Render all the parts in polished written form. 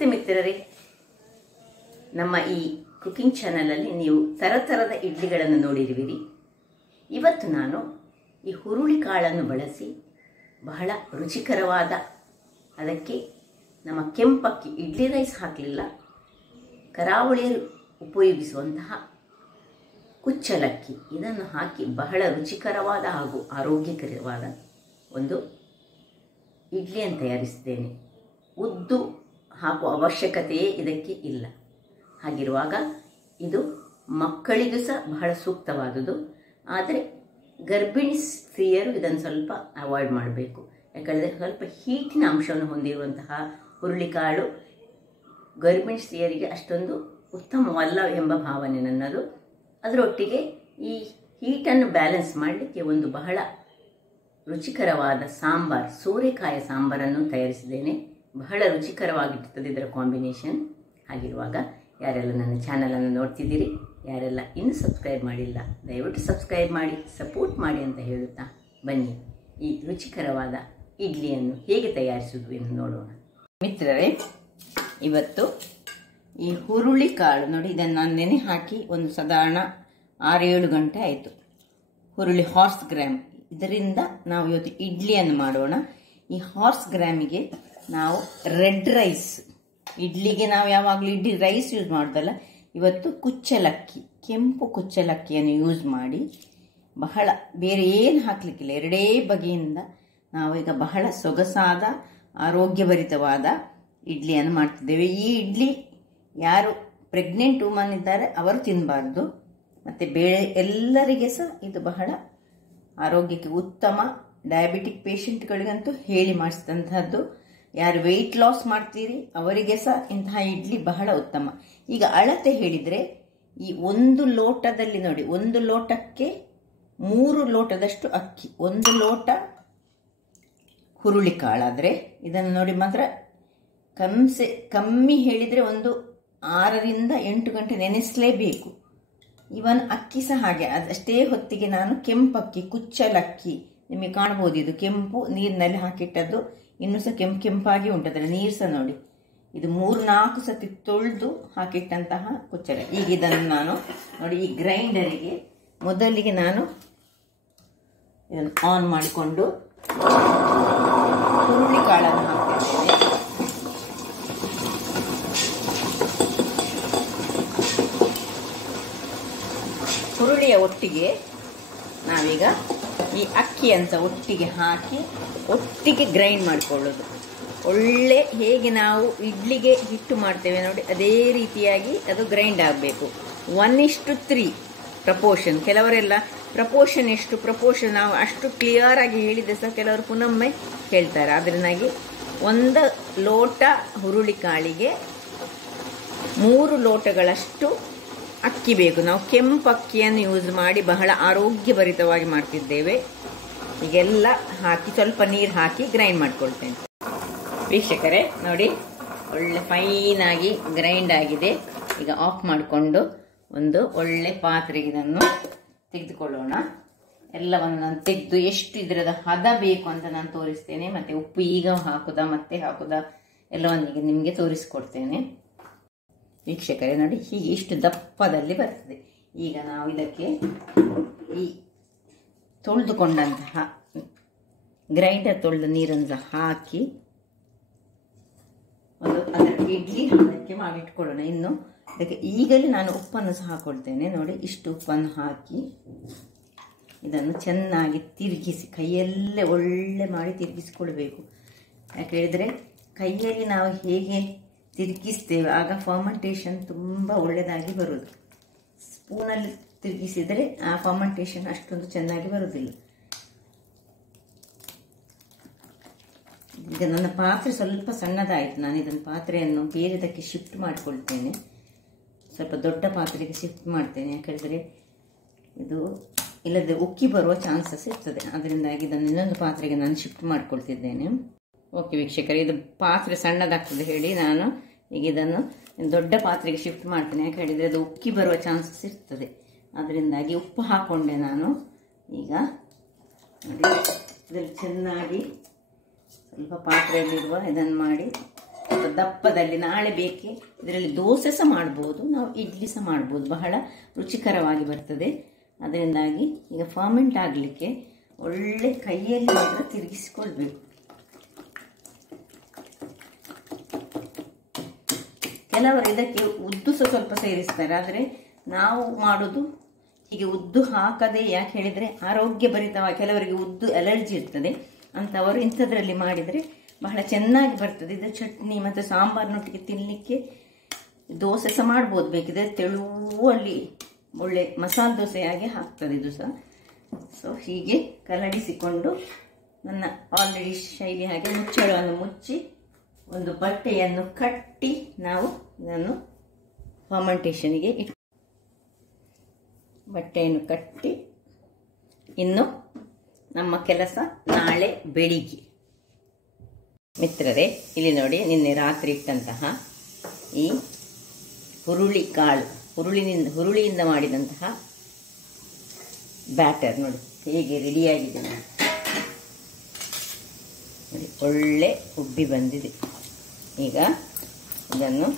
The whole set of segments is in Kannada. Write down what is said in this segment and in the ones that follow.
ನಮಸ್ತೆ ಮಿತ್ರರೇ, ನಮ್ಮ ಈ ಕುಕಿಂಗ್ ಚಾನಲಲ್ಲಿ ನೀವು ತರತರದ ಇಡ್ಲಿಗಳನ್ನು ನೋಡಿರುವಿರಿ. ಇವತ್ತು ನಾನು ಈ ಹುರುಳಿಕಾಳನ್ನು ಬಳಸಿ ಬಹಳ ರುಚಿಕರವಾದ, ಅದಕ್ಕೆ ನಮ್ಮ ಕೆಂಪಕ್ಕಿ ಇಡ್ಲಿ ರೈಸ್ ಹಾಕಲಿಲ್ಲ, ಕರಾವಳಿಯರು ಉಪಯೋಗಿಸುವಂತಹ ಕುಚ್ಚಲಕ್ಕಿ, ಇದನ್ನು ಹಾಕಿ ಬಹಳ ರುಚಿಕರವಾದ ಹಾಗೂ ಆರೋಗ್ಯಕರವಾದ ಒಂದು ಇಡ್ಲಿಯನ್ನು ತಯಾರಿಸಿದ್ದೇನೆ. ಉದ್ದು ಹಾಕುವ ಅವಶ್ಯಕತೆಯೇ ಇದಕ್ಕೆ ಇಲ್ಲ. ಹಾಗಿರುವಾಗ ಇದು ಮಕ್ಕಳಿಗೂ ಸಹ ಬಹಳ ಸೂಕ್ತವಾದುದು. ಆದರೆ ಗರ್ಭಿಣಿ ಸ್ತ್ರೀಯರು ಇದನ್ನು ಸ್ವಲ್ಪ ಅವಾಯ್ಡ್ ಮಾಡಬೇಕು. ಯಾಕಂದರೆ ಸ್ವಲ್ಪ ಹೀಟಿನ ಅಂಶವನ್ನು ಹೊಂದಿರುವಂತಹ ಹುರುಳಿಕಾಳು ಗರ್ಭಿಣಿ ಸ್ತ್ರೀಯರಿಗೆ ಅಷ್ಟೊಂದು ಉತ್ತಮವಲ್ಲ ಎಂಬ ಭಾವನೆ ನನ್ನದು. ಅದರೊಟ್ಟಿಗೆ ಈ ಹೀಟನ್ನು ಬ್ಯಾಲೆನ್ಸ್ ಮಾಡಲಿಕ್ಕೆ ಒಂದು ಬಹಳ ರುಚಿಕರವಾದ ಸಾಂಬಾರ್, ಸೋರೆಕಾಯಿ ಸಾಂಬಾರನ್ನು ತಯಾರಿಸಿದ್ದೇನೆ. ಬಹಳ ರುಚಿಕರವಾಗಿರ್ತದೆ ಇದರ ಕಾಂಬಿನೇಷನ್. ಹಾಗಿರುವಾಗ ಯಾರೆಲ್ಲ ನನ್ನ ಚಾನಲನ್ನು ನೋಡ್ತಿದ್ದೀರಿ, ಯಾರೆಲ್ಲ ಇನ್ನೂ ಸಬ್ಸ್ಕ್ರೈಬ್ ಮಾಡಿಲ್ಲ, ದಯವಿಟ್ಟು ಸಬ್ಸ್ಕ್ರೈಬ್ ಮಾಡಿ, ಸಪೋರ್ಟ್ ಮಾಡಿ ಅಂತ ಹೇಳುತ್ತಾ ಬನ್ನಿ ಈ ರುಚಿಕರವಾದ ಇಡ್ಲಿಯನ್ನು ಹೇಗೆ ತಯಾರಿಸುವುದು ಎಂದು ನೋಡೋಣ. ಮಿತ್ರರೇ, ಇವತ್ತು ಈ ಹುರುಳಿಕಾಳು ನೋಡಿ, ಇದನ್ನು ನಾನು ನೆನೆ ಹಾಕಿ ಒಂದು ಸಾಧಾರಣ 6-7 ಗಂಟೆ ಆಯಿತು. ಹುರುಳಿ ಹಾರ್ಸ್ ಗ್ರಾಮ್, ಇದರಿಂದ ನಾವು ಇವತ್ತು ಇಡ್ಲಿಯನ್ನು ಮಾಡೋಣ. ಈ ಹಾರ್ಸ್ ಗ್ರಾಮಿಗೆ ನಾವು ರೆಡ್ ರೈಸ್, ಇಡ್ಲಿಗೆ ನಾವು ಯಾವಾಗಲೂ ಇಡ್ಲಿ ರೈಸ್ ಯೂಸ್ ಮಾಡೋದಲ್ಲ, ಇವತ್ತು ಕುಚ್ಚಲಕ್ಕಿ, ಕೆಂಪು ಕುಚ್ಚಲಕ್ಕಿಯನ್ನು ಯೂಸ್ ಮಾಡಿ ಬಹಳ ಬೇರೆ ಏನು ಹಾಕಲಿಕ್ಕಿಲ್ಲ, 2 ಬಗೆಯಿಂದ ನಾವೀಗ ಬಹಳ ಸೊಗಸಾದ ಆರೋಗ್ಯಭರಿತವಾದ ಇಡ್ಲಿಯನ್ನು ಮಾಡ್ತಿದ್ದೇವೆ. ಈ ಇಡ್ಲಿ ಯಾರು ಪ್ರೆಗ್ನೆಂಟ್ ವುಮನ್ ಇದ್ದಾರೆ ಅವರು ತಿನ್ನಬಾರ್ದು, ಮತ್ತು ಬೇರೆ ಎಲ್ಲರಿಗೆ ಸಹ ಇದು ಬಹಳ ಆರೋಗ್ಯಕ್ಕೆ ಉತ್ತಮ. ಡಯಾಬಿಟಿಕ್ ಪೇಷಂಟ್ಗಳಿಗಂತೂ ಹೇಳಿ ಮಾಡಿಸಿದಂಥದ್ದು. ಯಾರು ವೆಯ್ಟ್ ಲಾಸ್ ಮಾಡ್ತೀರಿ ಅವರಿಗೆ ಸಹ ಇಂತಹ ಇಡ್ಲಿ ಬಹಳ ಉತ್ತಮ. ಈಗ ಅಳತೆ ಹೇಳಿದರೆ, ಈ 1 ಲೋಟದಲ್ಲಿ ನೋಡಿ, 1 ಲೋಟಕ್ಕೆ 3 ಲೋಟದಷ್ಟು ಅಕ್ಕಿ, 1 ಲೋಟ ಹುರುಳಿಕಾಳಾದರೆ ಇದನ್ನು ನೋಡಿ ಮಾತ್ರ ಕಮ್ಮಿ ಹೇಳಿದರೆ ಒಂದು 6ರಿಂದ 8 ಗಂಟೆ ನೆನೆಸಲೇಬೇಕು. ಇವನ್ ಅಕ್ಕಿ ಸಹ ಹಾಗೆ, ಅದಷ್ಟೇ ಹೊತ್ತಿಗೆ ನಾನು ಕೆಂಪಕ್ಕಿ, ಕುಚ್ಚಲಕ್ಕಿ, ನಿಮಗೆ ಕಾಣಬಹುದು, ಇದು ಕೆಂಪು ನೀರಿನಲ್ಲಿ ಹಾಕಿಟ್ಟದ್ದು, ಇನ್ನೂ ಸಹ ಕೆಂಪಾಗಿ ಉಂಟು. ನೀರು ಸಹ ನೋಡಿ, ಇದು 3-4 ಸತಿ ತೊಳೆದು ಹಾಕಿಟ್ಟಂತಹ ಕುಚ್ಚಲ. ಈಗ ಇದನ್ನು ನಾನು ನೋಡಿ ಈ ಗ್ರೈಂಡರಿಗೆ ಮೊದಲಿಗೆ ನಾನು ಇದನ್ನು ಆನ್ ಮಾಡಿಕೊಂಡು ಹುರುಳಿಕಾಳನ್ನು ಹಾಕ್ತಿದ್ದೇನೆ. ಹುರುಳಿಯ ಒಟ್ಟಿಗೆ ನಾವೀಗ ಈ ಅಕ್ಕಿ ಅಂತ ಒಟ್ಟಿಗೆ ಹಾಕಿ ಒಟ್ಟಿಗೆ ಗ್ರೈಂಡ್ ಮಾಡಿಕೊಳ್ಳೋದು. ಒಳ್ಳೆ ಹೇಗೆ ನಾವು ಇಡ್ಲಿಗೆ ಹಿಟ್ಟು ಮಾಡ್ತೇವೆ ನೋಡಿ, ಅದೇ ರೀತಿಯಾಗಿ ಅದು ಗ್ರೈಂಡ್ ಆಗಬೇಕು. 1:3 ಪ್ರಪೋರ್ಷನ್. ಕೆಲವರೆಲ್ಲ ಪ್ರಪೋರ್ಷನ್ ಎಷ್ಟು, ಪ್ರಪೋರ್ಷನ್ ನಾವು ಅಷ್ಟು ಕ್ಲಿಯರ್ ಆಗಿ ಹೇಳಿದೆ ಸಹ ಕೆಲವರು ಪುನೊಮ್ಮೆ ಹೇಳ್ತಾರೆ. ಅದರಿಂದಾಗಿ 1 ಲೋಟ ಹುರುಳಿಕಾಳಿಗೆ 3 ಲೋಟಗಳಷ್ಟು ಅಕ್ಕಿ ಬೇಕು. ನಾವು ಕೆಂಪು ಅಕ್ಕಿಯನ್ನು ಯೂಸ್ ಮಾಡಿ ಬಹಳ ಆರೋಗ್ಯಭರಿತವಾಗಿ ಮಾಡ್ತಿದ್ದೇವೆ. ಈಗೆಲ್ಲ ಹಾಕಿ ಸ್ವಲ್ಪ ನೀರು ಹಾಕಿ ಗ್ರೈಂಡ್ ಮಾಡ್ಕೊಳ್ತೇನೆ. ವೀಕ್ಷಕರೇ ನೋಡಿ, ಒಳ್ಳೆ ಫೈನ್ ಆಗಿ ಗ್ರೈಂಡ್ ಆಗಿದೆ. ಈಗ ಆಫ್ ಮಾಡಿಕೊಂಡು ಒಂದು ಒಳ್ಳೆ ಪಾತ್ರೆಗೆ ಇದನ್ನು ತೆಗೆದುಕೊಳ್ಳೋಣ. ಎಲ್ಲವನ್ನು ನಾನು ತೆಗೆದು ಎಷ್ಟು ಇದರದ ಹದ ಬೇಕು ಅಂತ ನಾನು ತೋರಿಸ್ತೇನೆ. ಮತ್ತೆ ಉಪ್ಪು ಈಗ ಹಾಕುದಾ ಮತ್ತೆ ಹಾಕುದಾ ಎಲ್ಲವನ್ನೀಗ ನಿಮಗೆ ತೋರಿಸ್ಕೊಡ್ತೇನೆ. ವೀಕ್ಷಕರೇ ನೋಡಿ, ಹೀಗೆ ಇಷ್ಟು ದಪ್ಪದಲ್ಲಿ ಬರ್ತದೆ. ಈಗ ನಾವು ಇದಕ್ಕೆ ಈ ತೊಳೆದುಕೊಂಡಂತಹ ಗ್ರೈಂಡರ್ ತೊಳೆದ ನೀರನ್ನು ಸಹ ಹಾಕಿ ಒಂದು ಅದರ ಇಡ್ಲಿ ಹದಕ್ಕೆ ಮಾಡಿಟ್ಕೊಳ್ಳೋಣ. ಇನ್ನು ಇದಕ್ಕೆ ಈಗಲೇ ನಾನು ಉಪ್ಪನ್ನು ಸಹ ಹಾಕೊಳ್ತೇನೆ. ನೋಡಿ, ಇಷ್ಟು ಉಪ್ಪನ್ನು ಹಾಕಿ ಇದನ್ನು ಚೆನ್ನಾಗಿ ತಿರುಗಿಸಿ, ಕೈಯಲ್ಲೇ ಒಳ್ಳೆ ಮಾಡಿ ತಿರುಗಿಸಿಕೊಳ್ಬೇಕು. ಯಾಕೆ ಹೇಳಿದರೆ ಕೈಯಲ್ಲಿ ನಾವು ಹೇಗೆ ತಿರುಗಿಸ್ತೇವೆ ಆಗ ಫರ್ಮೆಂಟೇಷನ್ ತುಂಬ ಒಳ್ಳೆಯದಾಗಿ ಬರುವುದು. ಸ್ಪೂನಲ್ಲಿ ತಿರುಗಿಸಿದರೆ ಆ ಫರ್ಮೆಂಟೇಷನ್ ಅಷ್ಟೊಂದು ಚೆನ್ನಾಗಿ ಬರುವುದಿಲ್ಲ. ಈಗ ನನ್ನ ಪಾತ್ರೆ ಸ್ವಲ್ಪ ಸಣ್ಣದಾಯಿತು, ನಾನು ಇದನ್ನು ಪಾತ್ರೆಯನ್ನು ಬೇರೆದಕ್ಕೆ ಶಿಫ್ಟ್ ಮಾಡಿಕೊಳ್ತೇನೆ. ಸ್ವಲ್ಪ ದೊಡ್ಡ ಪಾತ್ರೆಗೆ ಶಿಫ್ಟ್ ಮಾಡ್ತೇನೆ. ಯಾಕಂದರೆ ಇದು ಇಲ್ಲದೆ ಉಕ್ಕಿ ಬರುವ ಚಾನ್ಸಸ್ ಇರ್ತದೆ. ಅದರಿಂದಾಗಿ ಇದನ್ನು ಇನ್ನೊಂದು ಪಾತ್ರೆಗೆ ನಾನು ಶಿಫ್ಟ್ ಮಾಡ್ಕೊಳ್ತಿದ್ದೇನೆ. ಓಕೆ ವೀಕ್ಷಕರೇ, ಇದು ಪಾತ್ರೆ ಸಣ್ಣದಾಗ್ತದೆ ಹೇಳಿ ನಾನು ಈಗ ಇದನ್ನು ದೊಡ್ಡ ಪಾತ್ರೆಗೆ ಶಿಫ್ಟ್ ಮಾಡ್ತೇನೆ. ಯಾಕೆ ಹೇಳಿದರೆ ಅದು ಉಕ್ಕಿ ಬರುವ ಚಾನ್ಸಸ್ ಇರ್ತದೆ. ಅದರಿಂದಾಗಿ ಉಪ್ಪು ಹಾಕ್ಕೊಂಡೆ ನಾನು. ಈಗ ನೋಡಿ, ಇದರಲ್ಲಿ ಚೆನ್ನಾಗಿ ಸ್ವಲ್ಪ ಪಾತ್ರೆಯಲ್ಲಿರುವ ಇದನ್ನು ಮಾಡಿ ದಪ್ಪದಲ್ಲಿ. ನಾಳೆ ಬೇಕೆ ಇದರಲ್ಲಿ ದೋಸೆ ಸಹ ಮಾಡ್ಬೋದು, ನಾವು ಇಡ್ಲಿ ಸಹ ಮಾಡ್ಬೋದು, ಬಹಳ ರುಚಿಕರವಾಗಿ ಬರ್ತದೆ. ಅದರಿಂದಾಗಿ ಈಗ ಫರ್ಮೆಂಟ್ ಆಗಲಿಕ್ಕೆ ಒಳ್ಳೆ ಕೈಯಲ್ಲಿ ಮಾತ್ರ ತಿರುಗಿಸಿಕೊಳ್ಬೇಕು. ಕೆಲವರು ಇದಕ್ಕೆ ಉದ್ದು ಸಹ ಸ್ವಲ್ಪ ಸೇರಿಸ್ತಾರೆ, ಆದರೆ ನಾವು ಮಾಡೋದು ಹೀಗೆ ಉದ್ದು ಹಾಕದೆ. ಯಾಕೆ ಹೇಳಿದರೆ ಆರೋಗ್ಯಭರಿತವಾಗಿ, ಕೆಲವರಿಗೆ ಉದ್ದು ಅಲರ್ಜಿ ಇರ್ತದೆ ಅಂತವರು ಇಂಥದ್ರಲ್ಲಿ ಮಾಡಿದರೆ ಬಹಳ ಚೆನ್ನಾಗಿ ಬರ್ತದೆ. ಇದು ಚಟ್ನಿ ಮತ್ತು ಸಾಂಬಾರಿನೊಟ್ಟಿಗೆ ತಿನ್ನಲಿಕ್ಕೆ, ದೋಸೆ ಸಹ ಮಾಡ್ಬೋದು ಬೇಕಿದ್ರೆ. ತೆಳುವಲ್ಲಿ ಒಳ್ಳೆ ಮಸಾಲೆ ದೋಸೆಯಾಗಿ ಆಗ್ತದೆ ಇದು ಸಹ. ಸೊ ಹೀಗೆ ಕಲಡಿಸಿಕೊಂಡು ನನ್ನ ಆಲ್ರೆಡಿ ಶೈಲಿ ಹಾಗೆ ಮುಚ್ಚಳವನ್ನು ಮುಚ್ಚಿ ಒಂದು ಬಟ್ಟೆಯನ್ನು ಕಟ್ಟಿ ನಾವು ಇದನ್ನು ಫರ್ಮೆಂಟೇಷನ್ಗೆ ಬಟ್ಟೆಯನ್ನು ಕಟ್ಟಿ, ಇನ್ನು ನಮ್ಮ ಕೆಲಸ ನಾಳೆ ಬೆಳಿಗ್ಗೆ. ಮಿತ್ರರೇ, ಇಲ್ಲಿ ನೋಡಿ, ನಿನ್ನೆ ರಾತ್ರಿ ಇಟ್ಟಂತಹ ಈ ಹುರುಳಿ ಕಾಳು, ಹುರುಳಿಯಿಂದ ಮಾಡಿದಂತಹ ಬ್ಯಾಟರ್ ನೋಡಿ ಹೇಗೆ ರೆಡಿಯಾಗಿದೆ. ನೋಡಿ ಒಳ್ಳೆ ಉಬ್ಬಿ ಬಂದಿದೆ. ಈಗ ಇದನ್ನು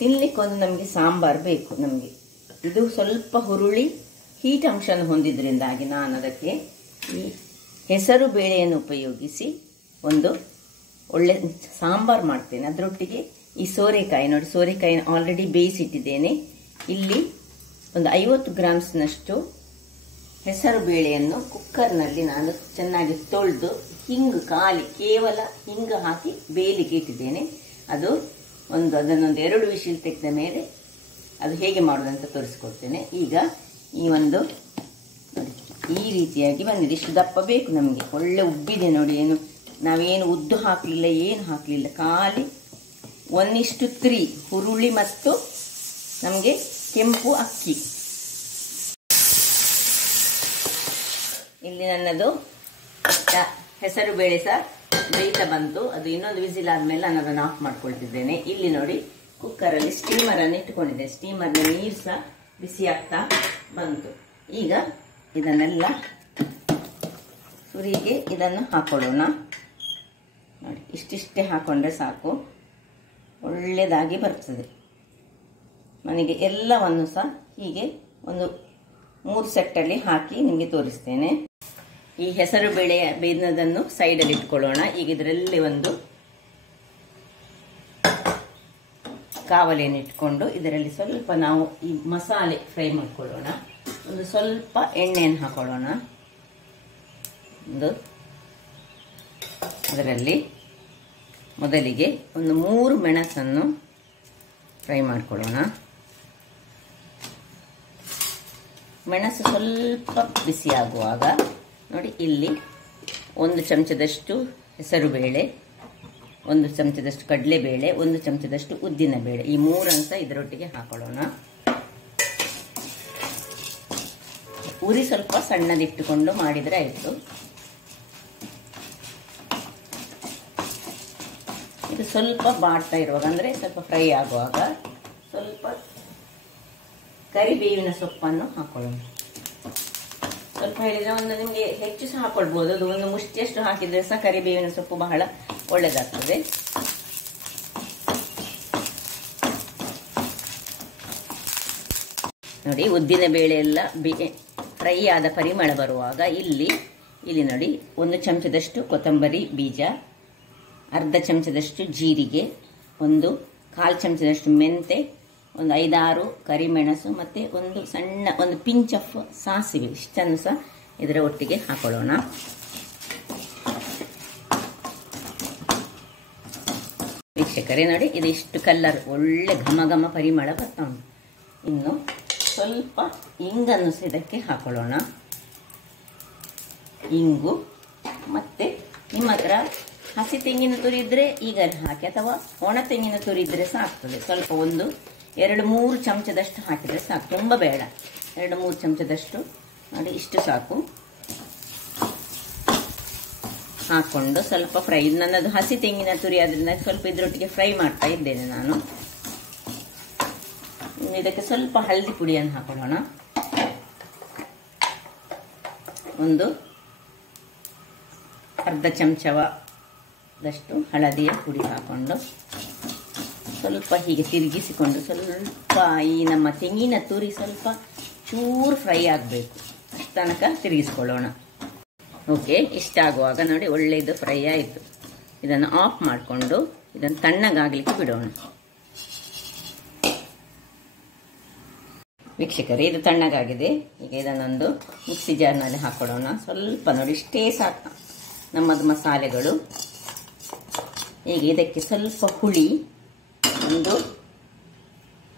ತಿನ್ನಲಿಕ್ಕೆ ಒಂದು ನಮಗೆ ಸಾಂಬಾರು ಬೇಕು. ನಮಗೆ ಇದು ಸ್ವಲ್ಪ ಹುರುಳಿ ಹೀಟ್ ಅಂಶವನ್ನು ಹೊಂದಿದ್ರಿಂದಾಗಿ ನಾನು ಅದಕ್ಕೆ ಈ ಹೆಸರು ಬೇಳೆಯನ್ನು ಉಪಯೋಗಿಸಿ ಒಂದು ಒಳ್ಳೆ ಸಾಂಬಾರು ಮಾಡ್ತೇನೆ. ಅದರೊಟ್ಟಿಗೆ ಈ ಸೋರೆಕಾಯಿ ನೋಡಿ, ಸೋರೆಕಾಯಿನ ಆಲ್ರೆಡಿ ಬೇಯಿಸಿಟ್ಟಿದ್ದೇನೆ. ಇಲ್ಲಿ ಒಂದು 50 ಗ್ರಾಮ್ಸ್ನಷ್ಟು ಹೆಸರು ಬೇಳೆಯನ್ನು ಕುಕ್ಕರ್ನಲ್ಲಿ ನಾನು ಚೆನ್ನಾಗಿ ತೊಳೆದು ಕೇವಲ ಹಿಂಗು ಹಾಕಿ ಬೇಯಲಿಕ್ಕೆ ಇಟ್ಟಿದ್ದೇನೆ. ಅದನ್ನೊಂದು 2 ವಿಶಿಲ್ ತೆಗೆದ ಮೇಲೆ ಅದು ಹೇಗೆ ಮಾಡೋದಂತ ತೋರಿಸ್ಕೊಡ್ತೇನೆ. ಈಗ ಈ ರೀತಿಯಾಗಿ ಬಂದಿದೆ. ಇಷ್ಟು ದಪ್ಪ ಬೇಕು ನಮಗೆ. ಒಳ್ಳೆ ಉಬ್ಬಿದೆ ನೋಡಿ. ನಾವೇನು ಉದ್ದು ಹಾಕಲಿಲ್ಲ, ಏನು ಹಾಕಲಿಲ್ಲ, ಖಾಲಿ 1:3 ಹುರುಳಿ ಮತ್ತು ನಮಗೆ ಕೆಂಪು ಅಕ್ಕಿ. ಇಲ್ಲಿ ನನ್ನದು ಹೆಸರು ಬೇಳೆ ಸಹ ಬೇಯ್ತಾ ಬಂತು. ಅದು ಇನ್ನೊಂದು ವಿಸಿಲ್ ಆದ್ಮೇಲೆ ನಾನು ಅದನ್ನು ಆಫ್ ಮಾಡ್ಕೊಳ್ತಿದ್ದೇನೆ. ಇಲ್ಲಿ ನೋಡಿ, ಕುಕ್ಕರಲ್ಲಿ ಸ್ಟೀಮರ್ ಅನ್ನು ಇಟ್ಟುಕೊಂಡಿದ್ದೆ. ಸ್ಟೀಮರ್ನ ನೀರು ಸಹ ಬಿಸಿ ಆಗ್ತಾ ಬಂತು. ಈಗ ಇದನ್ನೆಲ್ಲ ಸುರಿಗೆ ಇದನ್ನು ಹಾಕೊಳ್ಳೋಣ. ನೋಡಿ, ಇಷ್ಟಿಷ್ಟೇ ಹಾಕೊಂಡ್ರೆ ಸಾಕು, ಒಳ್ಳೆಯದಾಗಿ ಬರ್ತದೆ. ನನಗೆ ಎಲ್ಲವನ್ನು ಸಹ ಹೀಗೆ ಒಂದು 3 ಸೆಟ್ಟಲ್ಲಿ ಹಾಕಿ ನಿಮಗೆ ತೋರಿಸ್ತೇನೆ. ಈ ಹೆಸರು ಬೇಳೆ ಬೇಯಿದದನ್ನು ಸೈಡಲ್ಲಿ ಇಟ್ಕೊಳ್ಳೋಣ. ಈಗ ಇದರಲ್ಲಿ ಒಂದು ಕಾವಲಿಯನ್ನು ಇಟ್ಕೊಂಡು ಇದರಲ್ಲಿ ಸ್ವಲ್ಪ ನಾವು ಈ ಮಸಾಲೆ ಫ್ರೈ ಮಾಡ್ಕೊಳ್ಳೋಣ. ಒಂದು ಸ್ವಲ್ಪ ಎಣ್ಣೆಯನ್ನು ಹಾಕೊಳ್ಳೋಣ. ಅದರಲ್ಲಿ ಮೊದಲಿಗೆ ಒಂದು 3 ಮೆಣಸನ್ನು ಫ್ರೈ ಮಾಡ್ಕೊಳ್ಳೋಣ. ಮೆಣಸು ಸ್ವಲ್ಪ ಬಿಸಿ ಆಗುವಾಗ ನೋಡಿ, ಇಲ್ಲಿ 1 ಚಮಚದಷ್ಟು ಹೆಸರು ಬೇಳೆ, 1 ಚಮಚದಷ್ಟು ಕಡಲೆಬೇಳೆ, 1 ಚಮಚದಷ್ಟು ಉದ್ದಿನ ಬೇಳೆ, ಈ 3 ಸಹ ಇದರೊಟ್ಟಿಗೆ ಹಾಕೊಳ್ಳೋಣ. ಉರಿ ಸ್ವಲ್ಪ ಸಣ್ಣದಿಟ್ಟುಕೊಂಡು ಮಾಡಿದರೆ ಆಯಿತು. ಇದು ಸ್ವಲ್ಪ ಬಾಡ್ತಾ ಇರುವಾಗ, ಅಂದರೆ ಸ್ವಲ್ಪ ಫ್ರೈ ಆಗುವಾಗ ಸ್ವಲ್ಪ ಕರಿಬೇವಿನ ಸೊಪ್ಪನ್ನು ಹಾಕೊಳ್ಳೋಣ. ಸ್ವಲ್ಪ ಹೇಳಿದ್ರೆ ಒಂದು ನಿಮಗೆ ಹೆಚ್ಚು ಸಹ ಹಾಕೊಳ್ಬಹುದು. ಅದು ಒಂದು ಮುಷ್ಟಿಯಷ್ಟು ಹಾಕಿದ್ರೆ ಸಹ ಕರಿಬೇವಿನ ಸೊಪ್ಪು ಬಹಳ ಒಳ್ಳೆಯದಾಗ್ತದೆ. ನೋಡಿ, ಉದ್ದಿನ ಬೇಳೆ ಎಲ್ಲ ಫ್ರೈ ಆದ ಪರಿಮಳ ಬರುವಾಗ ಇಲ್ಲಿ ನೋಡಿ 1 ಚಮಚದಷ್ಟು ಕೊತ್ತಂಬರಿ ಬೀಜ, ಅರ್ಧ ಚಮಚದಷ್ಟು ಜೀರಿಗೆ, 1/4 ಚಮಚದಷ್ಟು ಮೆಂತೆ, ಒಂದು 5-6 ಕರಿಮೆಣಸು, ಮತ್ತೆ ಒಂದು ಪಿಂಚ್ ಆಫ್ ಸಾಸಿವೆ, ಇಷ್ಟನ್ನು ಸಹ ಇದರ ಒಟ್ಟಿಗೆ ಹಾಕೊಳ್ಳೋಣ. ವೀಕ್ಷಕರೇ ನೋಡಿ, ಇದಿಷ್ಟು ಕಲರ್ ಒಳ್ಳೆ ಘಮ ಪರಿಮಳ ಬರ್ತಾ ಉಂಟು. ಇನ್ನು ಸ್ವಲ್ಪ ಇಂಗನ್ನು ಸಹ ಇದಕ್ಕೆ ಹಾಕೊಳ್ಳೋಣ. ಇಂಗು, ಮತ್ತೆ ನಿಮ್ಮ ಹತ್ರ ಹಸಿ ತೆಂಗಿನ ತುರಿ ಇದ್ರೆ ಈಗ ಹಾಕಿ, ಅಥವಾ ಒಣ ತೆಂಗಿನ ತುರಿ ಇದ್ರೆ ಸಹ ಆಗ್ತದೆ. ಸ್ವಲ್ಪ 2-3 ಚಮಚದಷ್ಟು ಹಾಕಿದರೆ ಸಾಕು, ತುಂಬ ಬೇಡ. 2-3 ಚಮಚದಷ್ಟು ನೋಡಿ, ಇಷ್ಟು ಸಾಕು. ಹಾಕೊಂಡು ಸ್ವಲ್ಪ ಫ್ರೈ, ನನ್ನದು ಹಸಿ ತೆಂಗಿನ ತುರಿ ಆದ್ರಿಂದ ಸ್ವಲ್ಪ ಇದರೊಟ್ಟಿಗೆ ಫ್ರೈ ಮಾಡ್ತಾ ಇದ್ದೇನೆ ನಾನು. ಇದಕ್ಕೆ ಸ್ವಲ್ಪ ಹಳದಿ ಪುಡಿಯನ್ನು ಹಾಕೊಳ್ಳೋಣ. ಒಂದು ಅರ್ಧ ಚಮಚವ ದಷ್ಟು ಹಳದಿಯ ಪುಡಿ ಹಾಕ್ಕೊಂಡು ಸ್ವಲ್ಪ ಹೀಗೆ ತಿರುಗಿಸಿಕೊಂಡು ಸ್ವಲ್ಪ ಈ ನಮ್ಮ ತೆಂಗಿನ ತುರಿ ಸ್ವಲ್ಪ ಚೂರು ಫ್ರೈ ಆಗಬೇಕು, ಅಷ್ಟು ತನಕ ತಿರುಗಿಸ್ಕೊಳ್ಳೋಣ. ಓಕೆ, ಇಷ್ಟಾಗುವಾಗ ನೋಡಿ ಒಳ್ಳೆಯದು ಫ್ರೈ ಆಯಿತು. ಇದನ್ನು ಆಫ್ ಮಾಡಿಕೊಂಡು ಇದನ್ನು ತಣ್ಣಗಾಗಲಿಕ್ಕೆ ಬಿಡೋಣ. ವೀಕ್ಷಕರೇ, ಇದು ತಣ್ಣಗಾಗಿದೆ. ಈಗ ಇದನ್ನೊಂದು ಮಿಕ್ಸಿ ಜಾರ್ನಲ್ಲಿ ಹಾಕ್ಕೊಡೋಣ. ಸ್ವಲ್ಪ ನೋಡಿ ಇಷ್ಟೇ ಸಾಕು ನಮ್ಮದು ಮಸಾಲೆಗಳು. ಈಗ ಇದಕ್ಕೆ ಸ್ವಲ್ಪ ಹುಳಿ, ಒಂದು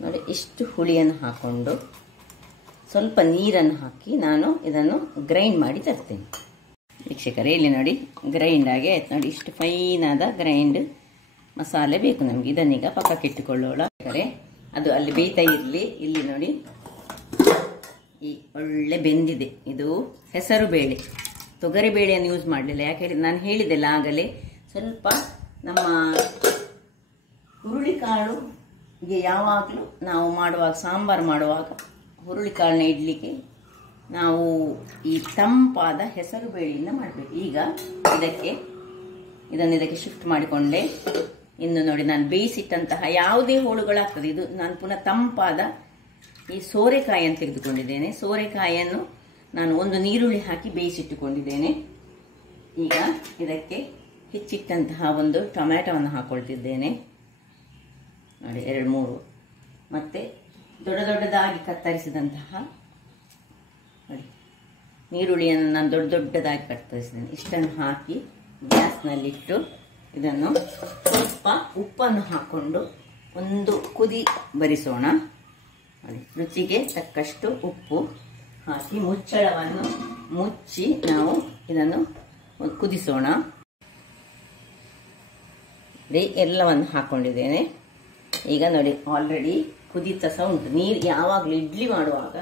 ನೋಡಿ ಇಷ್ಟು ಹುಳಿಯನ್ನು ಹಾಕ್ಕೊಂಡು ಸ್ವಲ್ಪ ನೀರನ್ನು ಹಾಕಿ ನಾನು ಇದನ್ನು ಗ್ರೈಂಡ್ ಮಾಡಿ ತರ್ತೇನೆ. ವೀಕ್ಷಕರೇ, ಇಲ್ಲಿ ನೋಡಿ ಗ್ರೈಂಡ್ ಆಗಿ ಆಯ್ತು ನೋಡಿ. ಇಷ್ಟು ಫೈನಾದ ಗ್ರೈಂಡ್ ಮಸಾಲೆ ಬೇಕು ನಮಗೆ. ಇದನ್ನೀಗ ಪಕ್ಕಕ್ಕೆ ಇಟ್ಟುಕೊಳ್ಳೋಣ. ಅದು ಅಲ್ಲಿ ಬೇಯ್ತಾ ಇರಲಿ. ಇಲ್ಲಿ ನೋಡಿ ಈ ಒಳ್ಳೆ ಬೆಂದಿದೆ. ಇದು ಹೆಸರು ಬೇಳೆ, ತೊಗರಿ ಬೇಳೆಯನ್ನು ಯೂಸ್ ಮಾಡಲಿಲ್ಲ. ಯಾಕೆ ಹೇಳಿ ನಾನು ಹೇಳಿದೆಲ್ಲ ಆಗಲೇ. ಸ್ವಲ್ಪ ನಮ್ಮ ಹುರುಳಿಕಾಳುಗೆ ಯಾವಾಗಲೂ ನಾವು ಮಾಡುವಾಗ, ಸಾಂಬಾರು ಮಾಡುವಾಗ ಹುರುಳಿಕಾಳನ್ನ ಇಡ್ಲಿಕ್ಕೆ ನಾವು ಈ ತಂಪಾದ ಹೆಸರು ಬೇಳೆಯಿಂದ ಮಾಡಬೇಕು. ಈಗ ಇದಕ್ಕೆ ಶಿಫ್ಟ್ ಮಾಡಿಕೊಂಡೆ. ಇನ್ನು ನೋಡಿ ನಾನು ಬೇಯಿಸಿಟ್ಟಂತಹ ಯಾವುದೇ ಹೋಳುಗಳಾಗ್ತದೆ. ಇದು ನಾನು ಪುನಃ ತಂಪಾದ ಈ ಸೋರೆಕಾಯಿಯನ್ನು ತೆಗೆದುಕೊಂಡಿದ್ದೇನೆ. ಸೋರೆಕಾಯಿಯನ್ನು ನಾನು ಒಂದು ನೀರುಳ್ಳಿ ಹಾಕಿ ಬೇಯಿಸಿಟ್ಟುಕೊಂಡಿದ್ದೇನೆ. ಈಗ ಇದಕ್ಕೆ ಹೆಚ್ಚಿಟ್ಟಂತಹ ಒಂದು ಟೊಮ್ಯಾಟೊವನ್ನು ಹಾಕೊಳ್ತಿದ್ದೇನೆ ನೋಡಿ, 2-3. ಮತ್ತೆ ದೊಡ್ಡ ದೊಡ್ಡದಾಗಿ ಕತ್ತರಿಸಿದಂತಹ ನೋಡಿ ನೀರುಳ್ಳಿಯನ್ನು ನಾನು ದೊಡ್ಡ ದೊಡ್ಡದಾಗಿ ಕತ್ತರಿಸಿದ್ದೇನೆ. ಇಷ್ಟನ್ನು ಹಾಕಿ ಗ್ಯಾಸ್ನಲ್ಲಿಟ್ಟು ಇದನ್ನು ಸ್ವಲ್ಪ ಉಪ್ಪನ್ನು ಹಾಕ್ಕೊಂಡು ಒಂದು ಕುದಿ ಬರಿಸೋಣ. ನೋಡಿ, ರುಚಿಗೆ ತಕ್ಕಷ್ಟು ಉಪ್ಪು ಹಾಕಿ ಮುಚ್ಚಳವನ್ನು ಮುಚ್ಚಿ ನಾವು ಇದನ್ನು ಕುದಿಸೋಣ. ಎಲ್ಲವನ್ನು ಹಾಕ್ಕೊಂಡಿದ್ದೇನೆ. ಈಗ ನೋಡಿ ಆಲ್ರೆಡಿ ಕುದೀತಾ ಸಹ ಉಂಟು. ನೀರು ಯಾವಾಗಲೂ ಇಡ್ಲಿ ಮಾಡುವಾಗ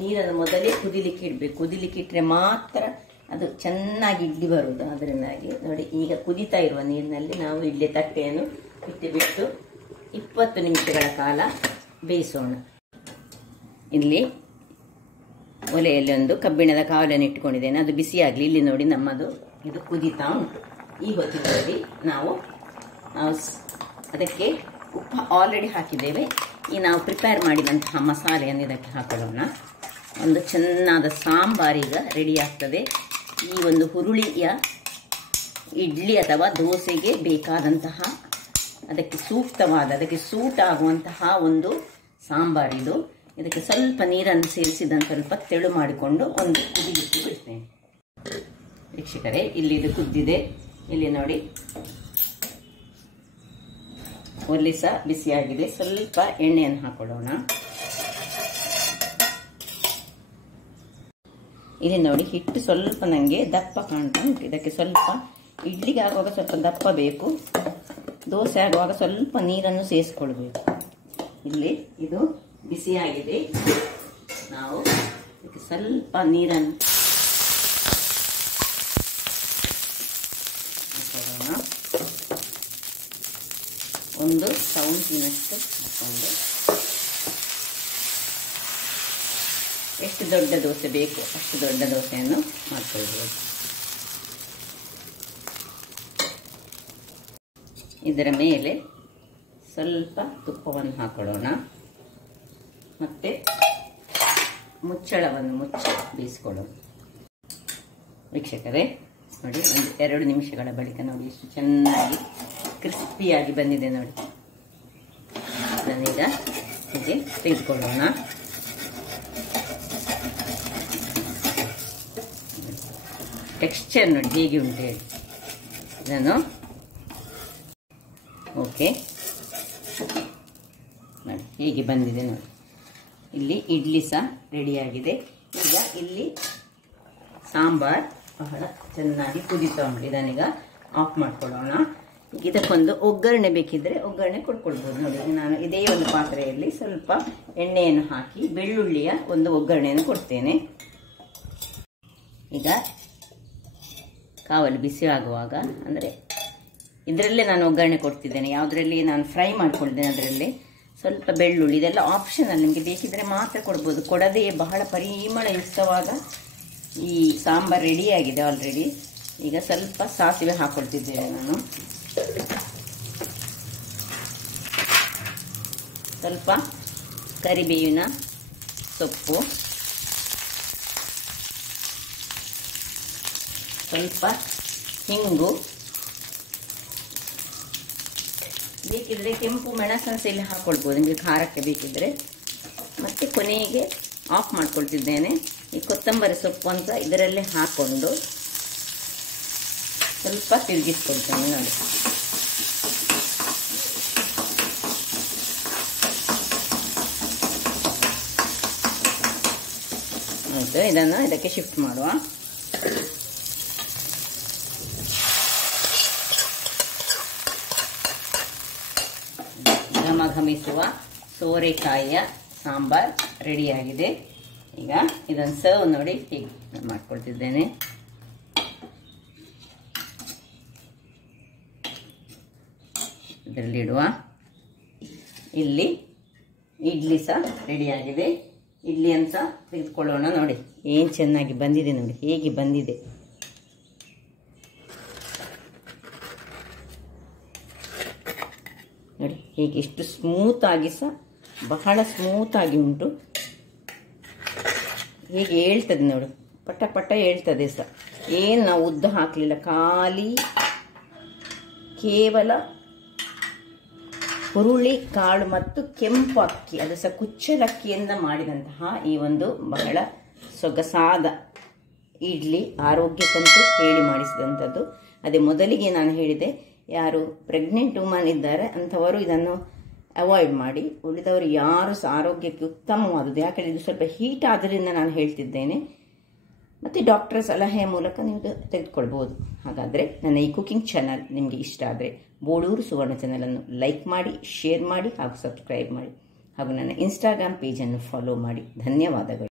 ನೀರನ್ನು ಮೊದಲೇ ಕುದಿಲಿಕ್ಕೆ ಇಡಬೇಕು. ಕುದಿಲಿಕ್ಕೆ ಇಟ್ಟರೆ ಮಾತ್ರ ಅದು ಚೆನ್ನಾಗಿ ಇಡ್ಲಿ ಬರುವುದು. ಅದರಿಂದಾಗಿ ನೋಡಿ ಈಗ ಕುದೀತಾ ಇರುವ ನೀರಿನಲ್ಲಿ ನಾವು ಇಡ್ಲಿ ತಟ್ಟೆಯನ್ನು ಇಟ್ಟುಬಿಟ್ಟು 20 ನಿಮಿಷಗಳ ಕಾಲ ಬೇಯಿಸೋಣ. ಇಲ್ಲಿ ಒಲೆಯಲ್ಲಿ ಒಂದು ಕಬ್ಬಿಣದ ಕಾವಲನ್ನು ಇಟ್ಟುಕೊಂಡಿದ್ದೇನೆ. ಅದು ಬಿಸಿಯಾಗಲಿ. ಇಲ್ಲಿ ನೋಡಿ ನಮ್ಮದು ಇದು ಕುದೀತಾ ಉಂಟು. ಈ ಹೊತ್ತಿನಲ್ಲಿ ನಾವು ಅದಕ್ಕೆ ಉಪ್ಪು ಆಲ್ರೆಡಿ ಹಾಕಿದ್ದೇವೆ. ಈ ನಾವು ಪ್ರಿಪೇರ್ ಮಾಡಿದಂತಹ ಮಸಾಲೆಯನ್ನು ಇದಕ್ಕೆ ಹಾಕೊಳ್ಳೋಣ. ಒಂದು ಚೆನ್ನಾದ ಸಾಂಬಾರೀಗ ರೆಡಿ ಆಗ್ತದೆ. ಈ ಒಂದು ಹುರುಳಿಯ ಇಡ್ಲಿ ಅಥವಾ ದೋಸೆಗೆ ಬೇಕಾದಂತಹ ಅದಕ್ಕೆ ಸೂಕ್ತವಾದ, ಅದಕ್ಕೆ ಸೂಟ್ ಆಗುವಂತಹ ಒಂದು ಸಾಂಬಾರಿದು. ಇದಕ್ಕೆ ಸ್ವಲ್ಪ ನೀರನ್ನು ಸೇರಿಸಿದನ್ನು ಸ್ವಲ್ಪ ತೆಳು ಮಾಡಿಕೊಂಡು ಒಂದು ಕುದಿಲಿಕ್ಕೆ ಬಿಡ್ತೇನೆ. ವೀಕ್ಷಕರೇ, ಇಲ್ಲಿ ಇದು ಕುದ್ದಿದೆ. ಇಲ್ಲಿ ನೋಡಿ ಒಲೆ ಸಹ ಬಿಸಿಯಾಗಿದೆ. ಸ್ವಲ್ಪ ಎಣ್ಣೆಯನ್ನು ಹಾಕೊಳ್ಳೋಣ. ಇಲ್ಲಿ ನೋಡಿ ಹಿಟ್ಟು ಸ್ವಲ್ಪ ನನಗೆ ದಪ್ಪ ಕಾಣ್ತಾ ಉಂಟು. ಇದಕ್ಕೆ ಸ್ವಲ್ಪ ಇಡ್ಲಿಗೆ ಆಗುವಾಗ ಸ್ವಲ್ಪ ದಪ್ಪ ಬೇಕು, ದೋಸೆ ಆಗುವಾಗ ಸ್ವಲ್ಪ ನೀರನ್ನು ಸೇರಿಸ್ಕೊಳ್ಬೇಕು. ಇಲ್ಲಿ ಇದು ಬಿಸಿಯಾಗಿದೆ. ನಾವು ಇದಕ್ಕೆ ಸ್ವಲ್ಪ ನೀರನ್ನು ಹಾಕೊಳ್ಳೋಣ. ಒಂದು ಸೌಂಟಿನಷ್ಟು ಹಾಕೊಂಡು ಎಷ್ಟು ದೊಡ್ಡ ದೋಸೆ ಬೇಕು ಅಷ್ಟು ದೊಡ್ಡ ದೋಸೆಯನ್ನು ಮಾಡ್ಕೊಳ್ಬೋದು. ಇದರ ಮೇಲೆ ಸ್ವಲ್ಪ ತುಪ್ಪವನ್ನು ಹಾಕೊಳ್ಳೋಣ. ಮತ್ತೆ ಮುಚ್ಚಳವನ್ನು ಮುಚ್ಚಿ ಬೇಯಿಸ್ಕೊಳ್ಳೋಣ. ವೀಕ್ಷಕರೇ ನೋಡಿ, ಒಂದು 2 ನಿಮಿಷಗಳ ಬಳಿಕ ನೋಡಿ ಎಷ್ಟು ಚೆನ್ನಾಗಿ ಕ್ರಿಸ್ಪಿಯಾಗಿ ಬಂದಿದೆ ನೋಡಿ. ಇದನ್ನೀಗ ಹೀಗೆ ತೆಗೆದುಕೊಳ್ಳೋಣ. ಟೆಕ್ಸ್ಚರ್ ನೋಡಿ ಹೇಗೆ ಉಂಟು ಹೇಳಿ. ಇದನ್ನು ಓಕೆ ನೋಡಿ ಹೇಗೆ ಬಂದಿದೆ ನೋಡಿ. ಇಲ್ಲಿ ಇಡ್ಲಿ ಸಹ ರೆಡಿಯಾಗಿದೆ. ಈಗ ಇಲ್ಲಿ ಸಾಂಬಾರ್ ಬಹಳ ಚೆನ್ನಾಗಿ ಕುದೀತಾ ಉಂಟು. ಇದನ್ನೀಗ ಆಫ್ ಮಾಡ್ಕೊಳ್ಳೋಣ. ಇದಕ್ಕೊಂದು ಒಗ್ಗರಣೆ ಬೇಕಿದ್ರೆ ಒಗ್ಗರಣೆ ಕೊಡ್ಕೊಳ್ಬೋದು. ನೋಡಿ, ನಾನು ಇದೇ ಒಂದು ಪಾತ್ರೆಯಲ್ಲಿ ಸ್ವಲ್ಪ ಎಣ್ಣೆಯನ್ನು ಹಾಕಿ ಬೆಳ್ಳುಳ್ಳಿಯ ಒಂದು ಒಗ್ಗರಣೆಯನ್ನು ಕೊಡ್ತೇನೆ. ಈಗ ಕಾವಲು ಬಿಸಿ ಆಗುವಾಗ, ಅಂದರೆ ಇದರಲ್ಲೇ ನಾನು ಒಗ್ಗರಣೆ ಕೊಡ್ತಿದ್ದೇನೆ. ಯಾವುದರಲ್ಲಿ ನಾನು ಫ್ರೈ ಮಾಡ್ಕೊಳ್ತೇನೆ ಅದರಲ್ಲಿ ಸ್ವಲ್ಪ ಬೆಳ್ಳುಳ್ಳಿ. ಇದೆಲ್ಲ ಆಪ್ಷನಲ್, ನಿಮಗೆ ಬೇಕಿದ್ರೆ ಮಾತ್ರ ಕೊಡ್ಬೋದು. ಕೊಡದೆ ಬಹಳ ಪರಿಮಳಯುಕ್ತವಾದ ಈ ಸಾಂಬಾರ್ ರೆಡಿಯಾಗಿದೆ ಆಲ್ರೆಡಿ. ಈಗ ಸ್ವಲ್ಪ ಸಾಸಿವೆ ಹಾಕ್ಕೊಳ್ತಿದ್ದೇನೆ ನಾನು. ಸ್ವಲ್ಪ ಕರಿಬೇವಿನ ಸೊಪ್ಪು, ಸ್ವಲ್ಪ ಹಿಂಗು, ಬೇಕಿದ್ರೆ ಕೆಂಪು ಮೆಣಸನ್ನು ಸಹ ಇಲ್ಲಿ ಹಾಕ್ಕೊಳ್ಬೋದು ನಿಮಗೆ ಖಾರಕ್ಕೆ ಬೇಕಿದ್ರೆ. ಮತ್ತು ಕೊನೆಗೆ ಆಫ್ ಮಾಡ್ಕೊಳ್ತಿದ್ದೇನೆ. ಈ ಕೊತ್ತಂಬರಿ ಸೊಪ್ಪು ಅಂತ ಇದರಲ್ಲೇ ಹಾಕ್ಕೊಂಡು ಸ್ವಲ್ಪ ತಿರುಗಿಸ್ಕೊಳ್ತೇನೆ ನೋಡಿ. ಆಯಿತು, ಇದನ್ನು ಇದಕ್ಕೆ ಶಿಫ್ಟ್ ಮಾಡುವ. ಘಮಿಸುವ ಸೋರೆಕಾಯಿಯ ಸಾಂಬಾರ್ ರೆಡಿಯಾಗಿದೆ. ಈಗ ಇದನ್ನು ಸರ್ವ್ ನೋಡಿ ಹೀಗೆ ಮಾಡ್ಕೊಳ್ತಿದ್ದೇನೆ. ಇದರಲ್ಲಿ ಇಡುವ. ಇಲ್ಲಿ ಇಡ್ಲಿ ಸಹ ರೆಡಿಯಾಗಿದೆ. ಇಡ್ಲಿ ಅಂತ ತೆಗೆದುಕೊಳ್ಳೋಣ. ನೋಡಿ ಏನು ಚೆನ್ನಾಗಿ ಬಂದಿದೆ, ನೋಡಿ ಹೇಗೆ ಬಂದಿದೆ. ನೋಡಿ ಹೇಗೆ ಎಷ್ಟು ಸ್ಮೂತಾಗಿ ಸಹ ಬಹಳ ಸ್ಮೂತಾಗಿ ಉಂಟು. ಹೇಗೆ ಹೇಳ್ತದೆ ನೋಡಿ, ಪಟ ಪಟ ಹೇಳ್ತದೆ ಸಹ. ಏನು ನಾವು ಉದ್ದ ಹಾಕಲಿಲ್ಲ, ಖಾಲಿ ಕೇವಲ ಹುರುಳಿ ಕಾಳು ಮತ್ತು ಕೆಂಪು ಅಕ್ಕಿ, ಅದು ಸಹ ಕುಚ್ಚಲಕ್ಕಿಯಿಂದ ಮಾಡಿದಂತಹ ಈ ಒಂದು ಬಹಳ ಸೊಗಸಾದ ಇಡ್ಲಿ, ಆರೋಗ್ಯಕ್ಕಂತೂ ಹೇಳಿ ಮಾಡಿಸಿದಂಥದ್ದು. ಅದೇ ಮೊದಲಿಗೆ ನಾನು ಹೇಳಿದೆ, ಯಾರು ಪ್ರೆಗ್ನೆಂಟ್ ವುಮನ್ ಇದ್ದಾರೆ ಅಂಥವರು ಇದನ್ನು ಅವಾಯ್ಡ್ ಮಾಡಿ. ಉಳಿದವರು ಯಾರು ಸಹ ಆರೋಗ್ಯಕ್ಕೆ ಉತ್ತಮವಾದದ್ದು. ಯಾಕಂದರೆ ಇದು ಸ್ವಲ್ಪ ಹೀಟ್ ಆದ್ದರಿಂದ ನಾನು ಹೇಳ್ತಿದ್ದೇನೆ. ಮತ್ತು ಡಾಕ್ಟರ್ ಸಲಹೆಯ ಮೂಲಕ ನೀವು ತೆಗೆದುಕೊಳ್ಬೋದು. ಹಾಗಾದರೆ ನನ್ನ ಈ ಕುಕಿಂಗ್ ಚಾನಲ್ ನಿಮಗೆ ಇಷ್ಟ ಆದರೆ ಬೋಳೂರು ಸುವರ್ಣ ಚಾನಲನ್ನು ಲೈಕ್ ಮಾಡಿ, ಶೇರ್ ಮಾಡಿ ಹಾಗೂ ಸಬ್ಸ್ಕ್ರೈಬ್ ಮಾಡಿ. ಹಾಗೂ ನನ್ನ ಇನ್ಸ್ಟಾಗ್ರಾಮ್ ಪೇಜನ್ನು ಫಾಲೋ ಮಾಡಿ. ಧನ್ಯವಾದಗಳು.